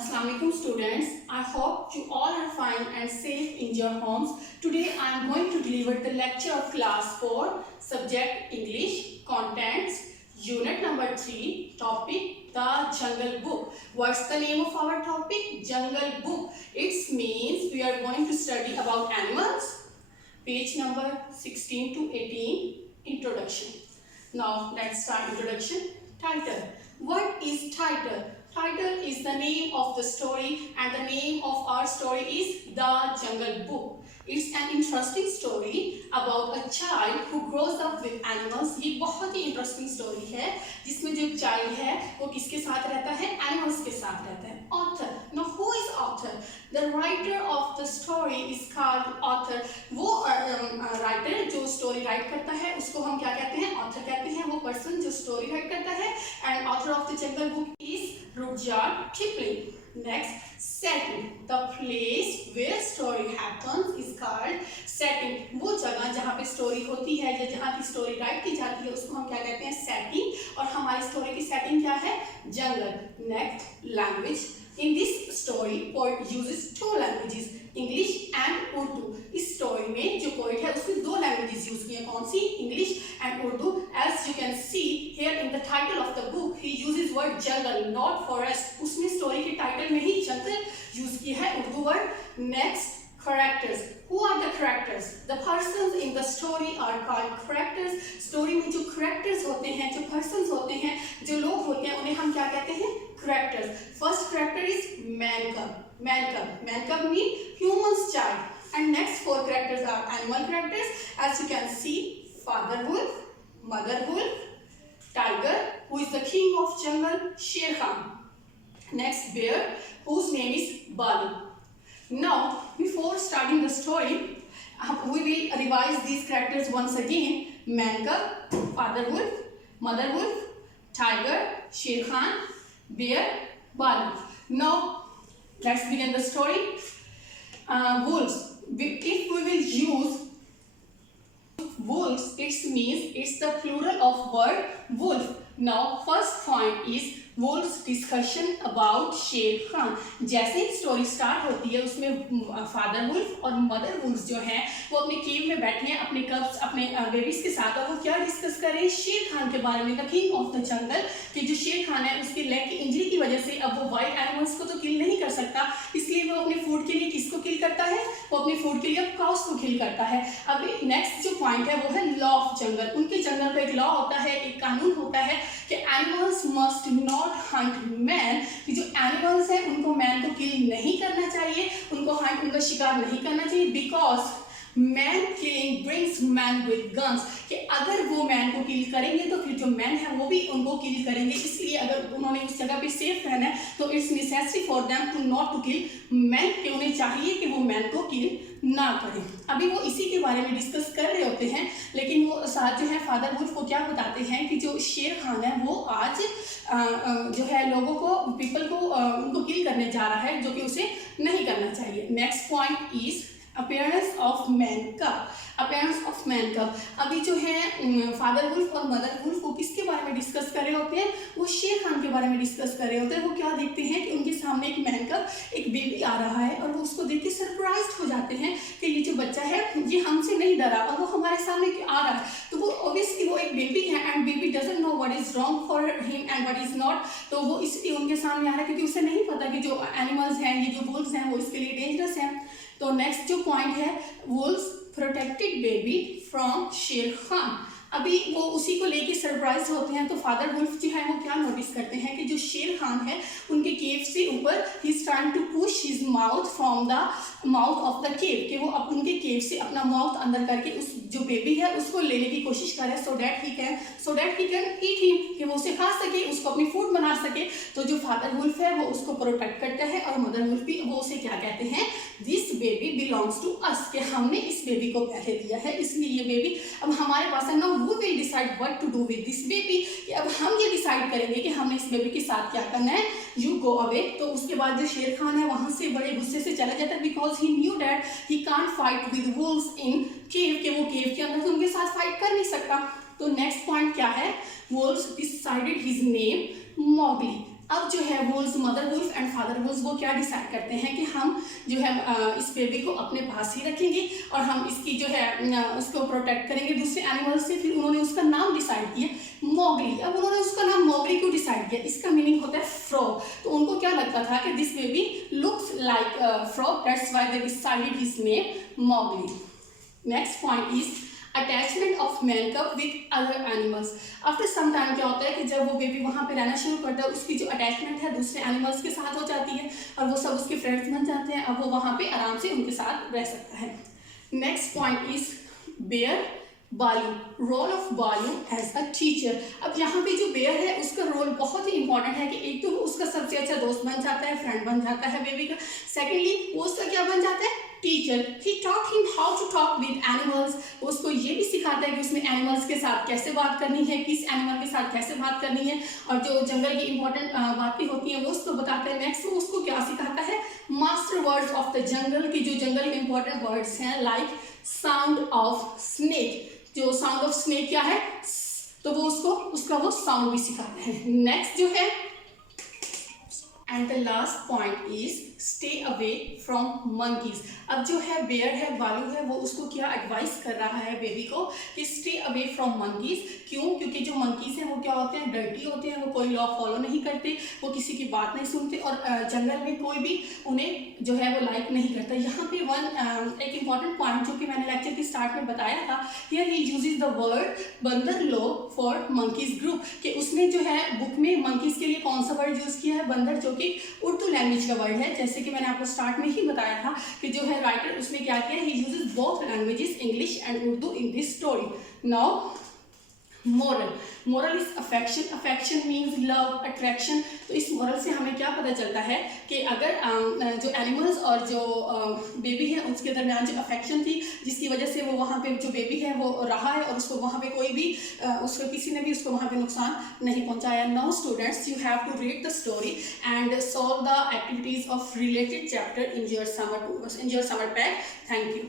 Assalamualaikum students, I hope you all are fine and safe in your homes. Today I am going to deliver the lecture of class 4, subject English, contents, unit number 3, topic The Jungle Book. What's the name of our topic? Jungle Book. It means we are going to study about animals. Page number 16 to 18, introduction. Now let's start introduction. Title. What is title? Title is the name of the story and the name of our story is The Jungle Book. It's an interesting story about a child who grows up with animals. ये बहुत ही interesting story है जिसमें जो child है वो किसके साथ रहता है? Animals के साथ रहता है. Author. Now who is author? The writer of the story is called author. वो writer जो story write करता है उसको हम क्या कहते हैं? Author कहते हैं. वो person जो story write करता है and author of the Jungle Book is Rudyard Kipling. Next, setting. The place where story happens is called setting. वो जगह जहाँ पे story होती है या जहाँ की story write की जाती है उसको हम क्या कहते हैं? Setting. और हमारी story की setting क्या है? Jungle. Next, language. In this story, poet uses two languages, English and Urdu. इस story में जो poet है उसने दो languages use किए हैं. कौन सी? English and Urdu. As you can see here in the title of the book, he uses word jungle, not forest. उसने story के title में ही jungle use किया है Urdu word. Next, characters. Who are the characters? The persons in the story are called characters. Story में जो characters होते हैं, जो persons होते हैं, जो लोग होते हैं, उन्हें हम क्या कहते हैं? Characters. First character is man cub. Man cub. Man cub means human's child. And next four characters are animal characters. As you can see, father wolf, mother wolf, tiger, who is the king of jungle, Sher Khan. Next, bear, whose name is Balu. Now, before starting the story, we will revise these characters once again. Man cub, father wolf, mother wolf, tiger, Sher Khan, bear, Balu. Now, let's begin the story. Wolves. If we will use wolves, it means it's the plural of word wolf. Now, first point is wolves discussion about Sher Khan. जैसे ही story start होती है उसमें father wolf और mother wolf जो हैं वो अपने केव में बैठे हैं अपने कब्स अपने बेबीज के साथ और वो क्या डिस्कस कर रहे हैं? शेर खान के बारे में. The king of the jungle कि जो शेर खान है उसके लेग की इंजरी की वजह से अब वो वाइल्ड एनिमल्स को तो किल नहीं कर सकता, इसलिए वो अपने फूड के लिए किसको किल करता है? वो अपने फूड के लिए अब काउस को किल करता है. अब नेक्स्ट जो पॉइंट है वो है लॉ ऑफ जंगल. उनके जंगल का एक लॉ होता है, एक कानून होता है कि animals must not Hunt man. कि जो एनिमल्स हैं उनको मैन को किल नहीं करना चाहिए, उनको हंट उनका शिकार नहीं करना चाहिए. Because man killing brings man with guns. कि अगर वो मैन को किल करेंगे तो फिर जो मैन है वो भी उनको किल करेंगे. इसलिए अगर उन्होंने उस जगह पे सेफ रहना है तो it's necessary for them to not to kill man. कि उन्हें चाहिए कि वो मैन को किल ना करें. अभी वो इसी के बारे में डिस्कस कर रहे होते हैं लेकिन वो साथ जो है फादर वुल्फ को क्या बताते हैं कि जो शेर खान है वो आज जो है लोगों को पीपल को उनको किल करने जा रहा है जो कि उसे नहीं करना चाहिए. Next point is appearance of man कब. अपीयरेंस ऑफ मैन कब. अभी जो है फादर वुल्फ और मदर वुल्फ वो किसके बारे में डिस्कस कर रहे होते हैं? वो शेर खान के बारे में डिस्कस कर रहे होते हैं. वो क्या देखते हैं कि उनके सामने एक मैन कब एक बेबी आ रहा है और वो उसको देख के सरप्राइज हो जाते हैं कि ये जो बच्चा है ये हमसे नहीं डरा और वो हमारे सामने आ रहा है. तो वो ऑब्वियसली वो एक बेबी है and baby doesn't know what is wrong for him and what is not. तो वो इसलिए उनके सामने आ रहा है क्योंकि उसे नहीं पता कि जो एनिमल्स हैं ये जो वुल्व्स हैं वो इसके लिए डेंजरस हैं. तो नेक्स्ट जो पॉइंट है वुल्व्स प्रोटेक्टेड बेबी फ्रॉम शेर खान. अभी वो उसी को लेके सरप्राइज होते हैं तो फादर वुल्फ जो है वो क्या नोटिस करते हैं कि जो शेर खान है उनके केव से ऊपर ही is trying to push his mouth from the mouth of the cave. कि वो अब उनके केव से अपना माउथ अंदर करके उस जो बेबी है उसको लेने की कोशिश कर रहे हैं so that he can eat him. कि वो उसे खा सके, उसको अपनी फूड बना सके. तो जो फादर वुल्फ है वो उसको प्रोटेक्ट करता है और मदर वुल्फ भी वो उसे क्या कहते हैं? This baby belongs to us. कि हमने इस बेबी को पहले दिया है इसलिए ये बेबी अब हमारे पास है. ना वो will decide what to do with this baby. कि अब हम ये डिसाइड करेंगे कि हमने इस बेबी के साथ क्या करना है. You go away. तो उसके बाद जो शेर खान है वहां से बड़े गुस्से से चला जाता है because he knew that he can't fight with wolves in cave. के वो केव के अंदर तो उनके साथ फाइट कर नहीं सकता. तो नेक्स्ट पॉइंट क्या है? Wolves decided his name Mowgli. अब जो है wolf, mother wolf and father wolf वो क्या डिसाइड करते हैं कि हम जो है इस बेबी को अपने पास ही रखेंगे और हम इसकी जो है उसको प्रोटेक्ट करेंगे दूसरे एनिमल्स से। फिर उन्होंने उसका नाम डिसाइड किया मोगली। अब उन्होंने उसका नाम मोगली क्यों डिसाइड किया? इसका मीनिंग होता है फ्रॉग। तो उनको क्या लगता था कि this baby looks like frog, that's why they decided his name Mowgli. Next point is attachment of man cub with other animals. After some time क्या होता है कि जब वो बेबी वहाँ पे रहना शुरू करता है उसकी जो अटैचमेंट है दूसरे एनिमल्स के साथ हो जाती है और वो सब उसके फ्रेंड्स बन जाते हैं। अब वो वहाँ पे आराम से उनके साथ रह सकता है। नेक्स्ट पॉइंट इज बेयर बालू, रोल ऑफ बालू एज अ टीचर। अब यहाँ पे जो बेयर है उसका रोल बहुत ही इंपॉर्टेंट है कि एक तो वो उसका सबसे अच्छा दोस्त बन जाता है, फ्रेंड बन जाता है बेबी का। सेकेंडली वो उसका क्या बन जाता है? Teacher. He taught him how to talk with animals. उसको ये भी सिखाता है कि उसमें एनिमल्स के साथ कैसे बात करनी है, किस एनिमल के साथ कैसे बात करनी है, और जो जंगल की इंपॉर्टेंट बातें होती हैं वो उसको बताता है। नेक्स्ट वो उसको क्या सिखाता है? Master words of the jungle की जो जंगल में इंपॉर्टेंट वर्ड्स हैं लाइक साउंड ऑफ स्नेक। जो साउंड ऑफ स्नेक क्या है? तो वो उसको उसका वो साउंड भी सिखाते हैं। नेक्स्ट जो है and the last point is stay away from monkeys. अब जो है बेयर है, बालू है, वो उसको क्या एडवाइस कर रहा है बेबी को कि स्टे अवे फ्रॉम मंकीज। क्यों? क्योंकि जो मंकीज हैं वो क्या होते हैं? डर्टी होते हैं, वो कोई लॉ फॉलो नहीं करते, वो किसी की बात नहीं सुनते और जंगल में कोई भी उन्हें जो है वो लाइक नहीं करता। यहाँ पे एक इंपॉर्टेंट पॉइंट जो कि मैंने लेक्चर के स्टार्ट में बताया था, here he uses the word बंदर लोग फॉर मंकीज ग्रुप, कि उसने जो है बुक में मंकीज के लिए कौन सा वर्ड यूज किया है? बंदर, जो कि उर्दू लैंग्वेज का वर्ड है। जैसे कि मैंने आपको स्टार्ट में ही बताया था कि जो है राइटर उसने क्या किया, he uses both languages English and Urdu in this story. Now moral, moral is affection, affection means love, attraction. तो इस मोरल से हमें क्या पता चलता है कि अगर जो एनिमल्स और जो बेबी है उसके दरमियान जो अफेक्शन थी जिसकी वजह से वो वहाँ पे जो बेबी है वो रहा है और उसको वहाँ पे कोई भी उसको किसी ने भी उसको वहाँ पे नुकसान नहीं पहुँचाया। Now students you have to read the story and solve the activities of related chapter in your summer pack. Thank you.